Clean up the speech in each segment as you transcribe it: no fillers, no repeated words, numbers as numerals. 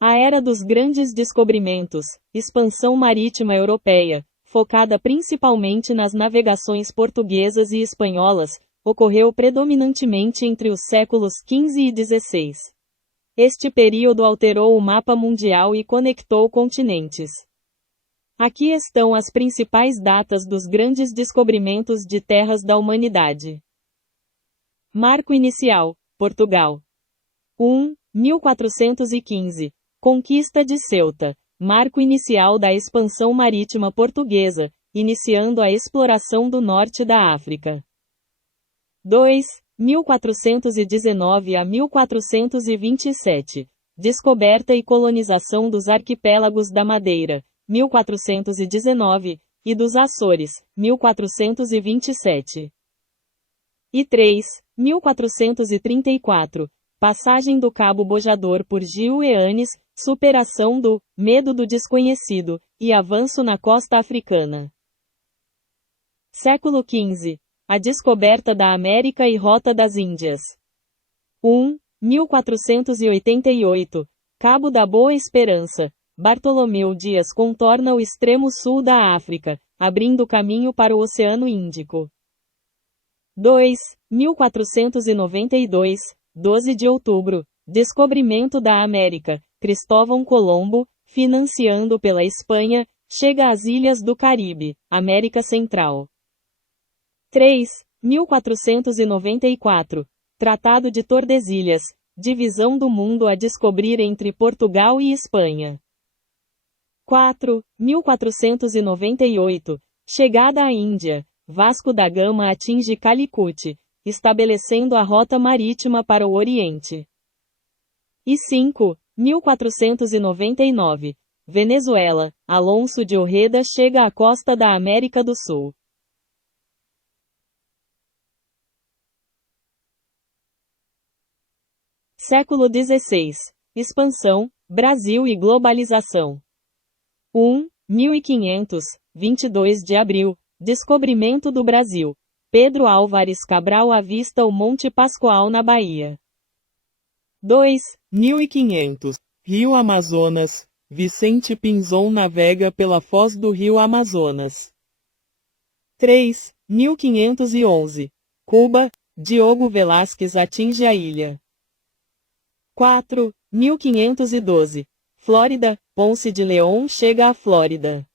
A Era dos Grandes Descobrimentos, expansão marítima europeia, focada principalmente nas navegações portuguesas e espanholas, ocorreu predominantemente entre os séculos XV e XVI. Este período alterou o mapa mundial e conectou continentes. Aqui estão as principais datas dos grandes descobrimentos de terras da humanidade. Marco inicial, Portugal. 1415. Conquista de Ceuta. Marco inicial da expansão marítima portuguesa, iniciando a exploração do norte da África. 1419 a 1427. Descoberta e colonização dos arquipélagos da Madeira, 1419, e dos Açores, 1427. E 1434. Passagem do Cabo Bojador por Gil Eanes, superação do medo do desconhecido, e avanço na costa africana. Século XV. A descoberta da América e Rota das Índias. 1488. Cabo da Boa Esperança. Bartolomeu Dias contorna o extremo sul da África, abrindo caminho para o Oceano Índico. 1492. 12 de outubro. Descobrimento da América. Cristóvão Colombo, financiando pela Espanha, chega às ilhas do Caribe, América Central. 1494. Tratado de Tordesilhas, divisão do mundo a descobrir entre Portugal e Espanha. 1498. Chegada à Índia, Vasco da Gama atinge Calicut, estabelecendo a rota marítima para o Oriente. E 1499. Venezuela, Alonso de Ojeda chega à costa da América do Sul. Século XVI. Expansão, Brasil e globalização. 1500, 22 de abril. Descobrimento do Brasil. Pedro Álvares Cabral avista o Monte Pascoal na Bahia. 1500. Rio Amazonas. Vicente Pinzon navega pela foz do Rio Amazonas. 1511. Cuba. Diogo Velázquez atinge a ilha. 1512. Flórida. Ponce de León chega à Flórida.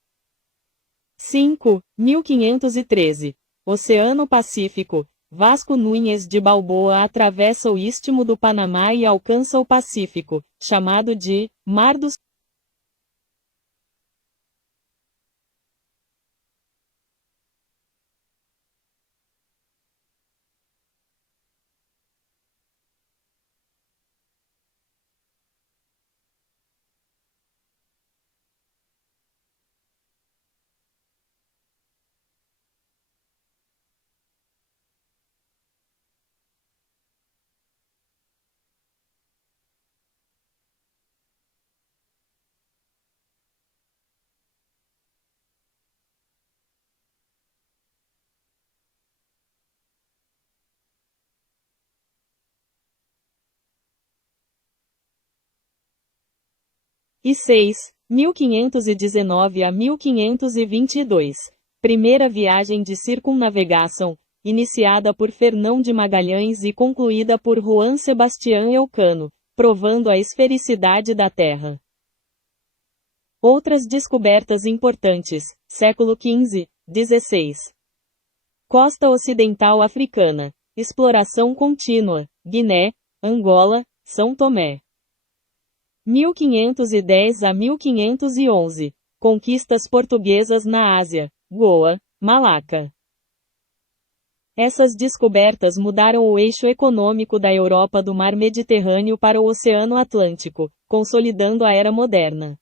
1513. Oceano Pacífico. Vasco Núñez de Balboa atravessa o Istmo do Panamá e alcança o Pacífico, chamado de Mar dos e 1519 a 1522. Primeira viagem de circunnavegação, iniciada por Fernão de Magalhães e concluída por Juan Sebastián Elcano, provando a esfericidade da Terra. Outras descobertas importantes, século XV, XVI. Costa ocidental africana, exploração contínua, Guiné, Angola, São Tomé. 1510 a 1511. Conquistas portuguesas na Ásia, Goa, Malaca. Essas descobertas mudaram o eixo econômico da Europa do Mar Mediterrâneo para o Oceano Atlântico, consolidando a Era Moderna.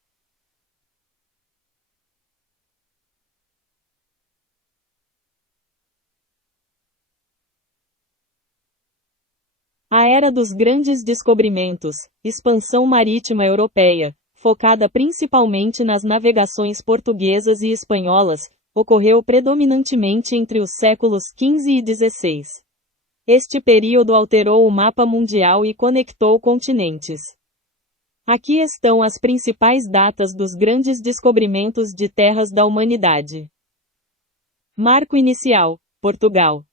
A Era dos Grandes Descobrimentos, expansão marítima europeia, focada principalmente nas navegações portuguesas e espanholas, ocorreu predominantemente entre os séculos XV e XVI. Este período alterou o mapa mundial e conectou continentes. Aqui estão as principais datas dos grandes descobrimentos de terras da humanidade. Marco inicial, Portugal.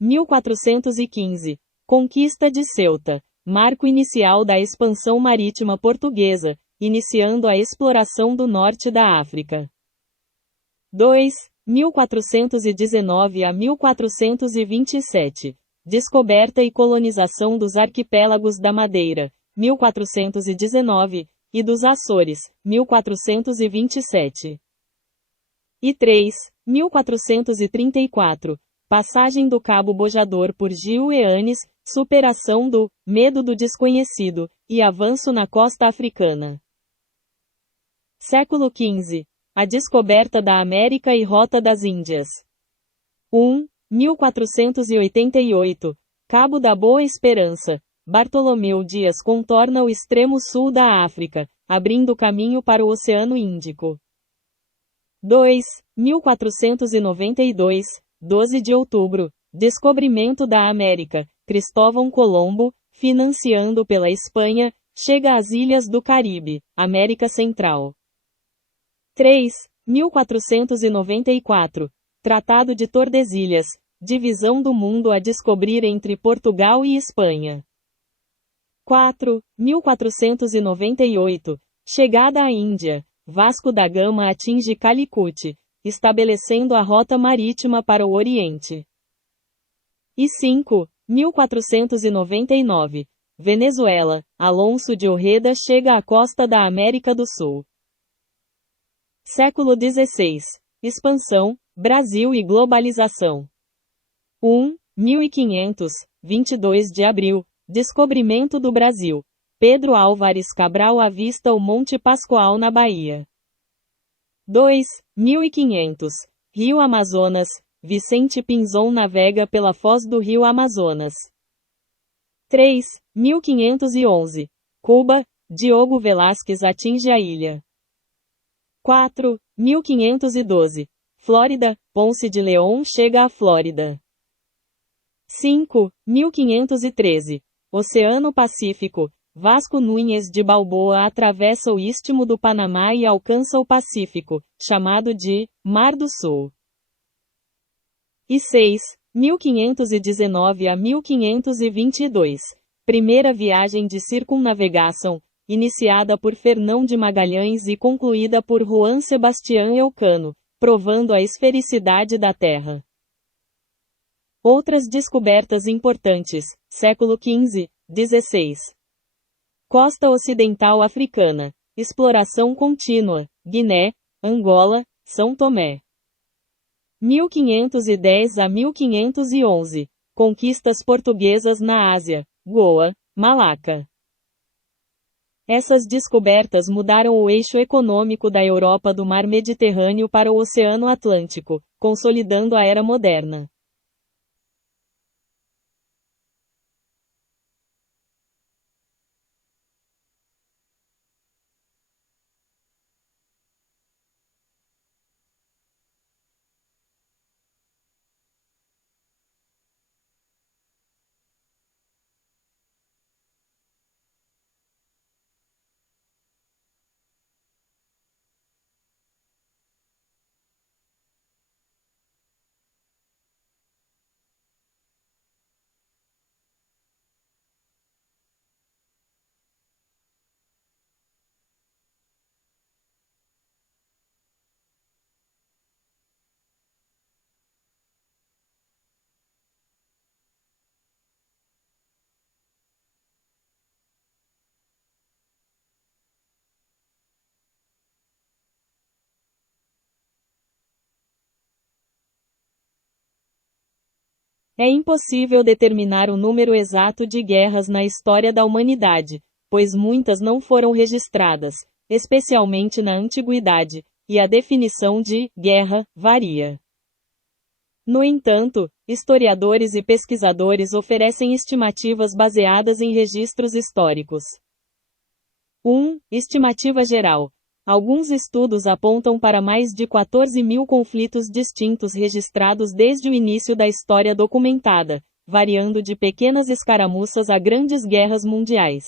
1415. Conquista de Ceuta. Marco inicial da expansão marítima portuguesa, iniciando a exploração do norte da África. 2. 1419 a 1427. Descoberta e colonização dos arquipélagos da Madeira, 1419, e dos Açores, 1427. E 3. 1434. Passagem do Cabo Bojador por Gil Eanes, superação do medo do desconhecido, e avanço na costa africana. Século XV. A descoberta da América e Rota das Índias. 1488. Cabo da Boa Esperança. Bartolomeu Dias contorna o extremo sul da África, abrindo caminho para o Oceano Índico. 2. 1492. 12 de outubro. Descobrimento da América. Cristóvão Colombo, financiando pela Espanha, chega às ilhas do Caribe, América Central. 3. 1494. Tratado de Tordesilhas. Divisão do mundo a descobrir entre Portugal e Espanha. 4. 1498. Chegada à Índia. Vasco da Gama atinge Calicut, estabelecendo a rota marítima para o Oriente. E 5. 1499. Venezuela. Alonso de Ojeda chega à costa da América do Sul. Século XVI. Expansão, Brasil e globalização. 1500, 22 de abril. Descobrimento do Brasil. Pedro Álvares Cabral avista o Monte Pascoal na Bahia. 2. 1500. Rio Amazonas. Vicente Pinzon navega pela foz do Rio Amazonas. 3. 1511. Cuba. Diogo Velázquez atinge a ilha. 4. 1512. Flórida. Ponce de León chega à Flórida. 5. 1513. Oceano Pacífico. Vasco Núñez de Balboa atravessa o Istmo do Panamá e alcança o Pacífico, chamado de Mar do Sul. E 6. 1519 a 1522. Primeira viagem de circunnavegação, iniciada por Fernão de Magalhães e concluída por Juan Sebastián Elcano, provando a esfericidade da Terra. Outras descobertas importantes, século XV, XVI. Costa Ocidental Africana. Exploração contínua, Guiné, Angola, São Tomé. 1510 a 1511. Conquistas portuguesas na Ásia, Goa, Malaca. Essas descobertas mudaram o eixo econômico da Europa do Mar Mediterrâneo para o Oceano Atlântico, consolidando a Era Moderna. É impossível determinar o número exato de guerras na história da humanidade, pois muitas não foram registradas, especialmente na antiguidade, e a definição de guerra varia. No entanto, historiadores e pesquisadores oferecem estimativas baseadas em registros históricos. 1. Estimativa geral. Alguns estudos apontam para mais de 14.000 conflitos distintos registrados desde o início da história documentada, variando de pequenas escaramuças a grandes guerras mundiais.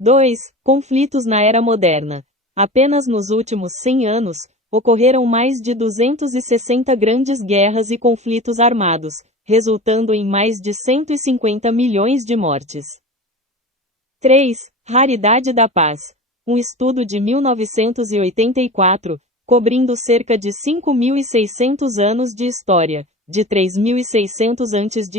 2. Conflitos na Era Moderna. Apenas nos últimos 100 anos, ocorreram mais de 260 grandes guerras e conflitos armados, resultando em mais de 150 milhões de mortes. 3. Raridade da paz. Um estudo de 1984, cobrindo cerca de 5.600 anos de história, de 3.600 a.C.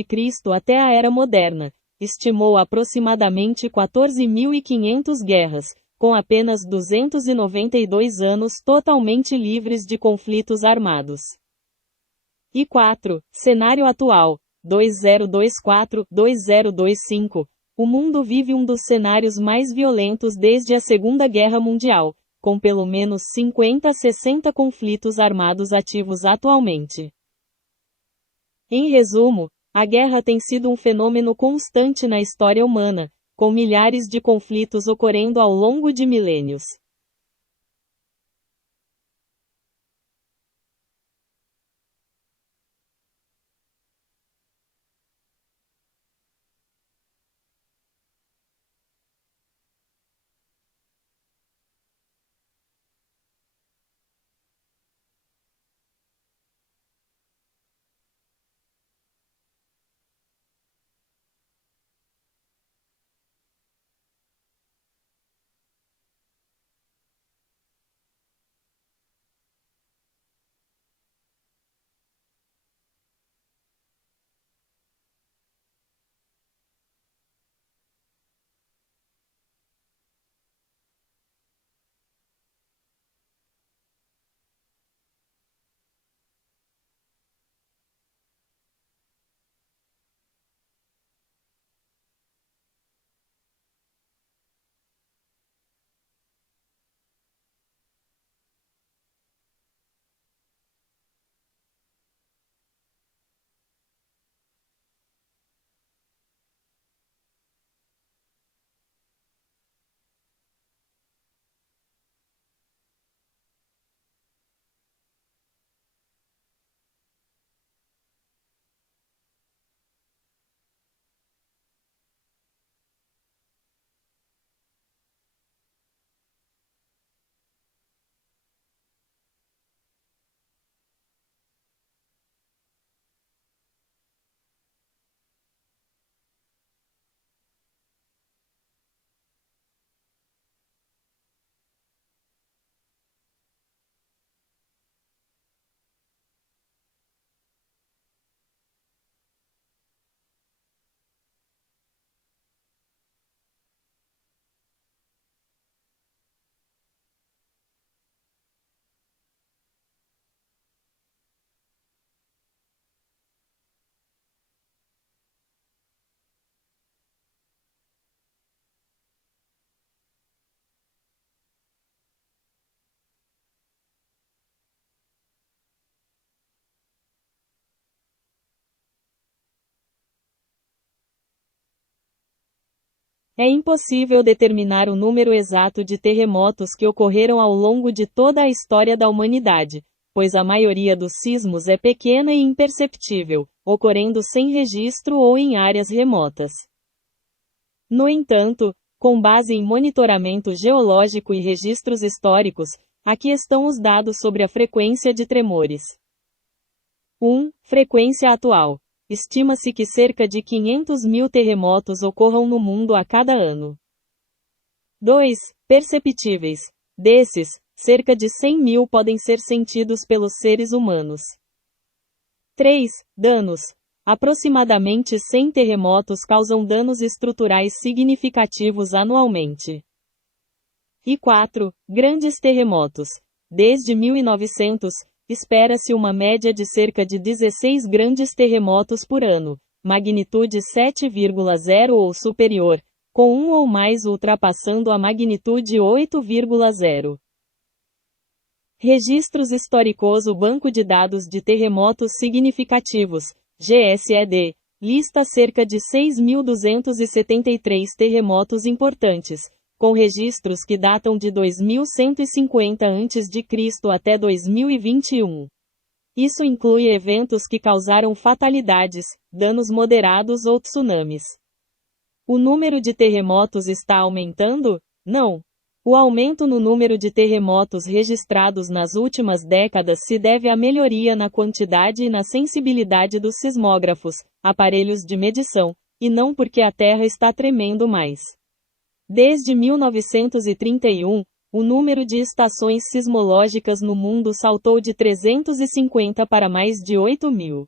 até a Era Moderna, estimou aproximadamente 14.500 guerras, com apenas 292 anos totalmente livres de conflitos armados. E 4. Cenário atual. 2024-2025. O mundo vive um dos cenários mais violentos desde a Segunda Guerra Mundial, com pelo menos 50 a 60 conflitos armados ativos atualmente. Em resumo, a guerra tem sido um fenômeno constante na história humana, com milhares de conflitos ocorrendo ao longo de milênios. É impossível determinar o número exato de terremotos que ocorreram ao longo de toda a história da humanidade, pois a maioria dos sismos é pequena e imperceptível, ocorrendo sem registro ou em áreas remotas. No entanto, com base em monitoramento geológico e registros históricos, aqui estão os dados sobre a frequência de tremores. 1. Frequência atual. Estima-se que cerca de 500 mil terremotos ocorram no mundo a cada ano. 2. Perceptíveis. Desses, cerca de 100 mil podem ser sentidos pelos seres humanos. 3. Danos. Aproximadamente 100 terremotos causam danos estruturais significativos anualmente. E 4. Grandes terremotos. Desde 1900, espera-se uma média de cerca de 16 grandes terremotos por ano, magnitude 7,0 ou superior, com um ou mais ultrapassando a magnitude 8,0. Registros históricos. O Banco de Dados de Terremotos Significativos, GSED, lista cerca de 6.273 terremotos importantes, com registros que datam de 2150 a.C. até 2021. Isso inclui eventos que causaram fatalidades, danos moderados ou tsunamis. O número de terremotos está aumentando? Não. O aumento no número de terremotos registrados nas últimas décadas se deve à melhoria na quantidade e na sensibilidade dos sismógrafos, aparelhos de medição, e não porque a Terra está tremendo mais. Desde 1931, o número de estações sismológicas no mundo saltou de 350 para mais de 8.000.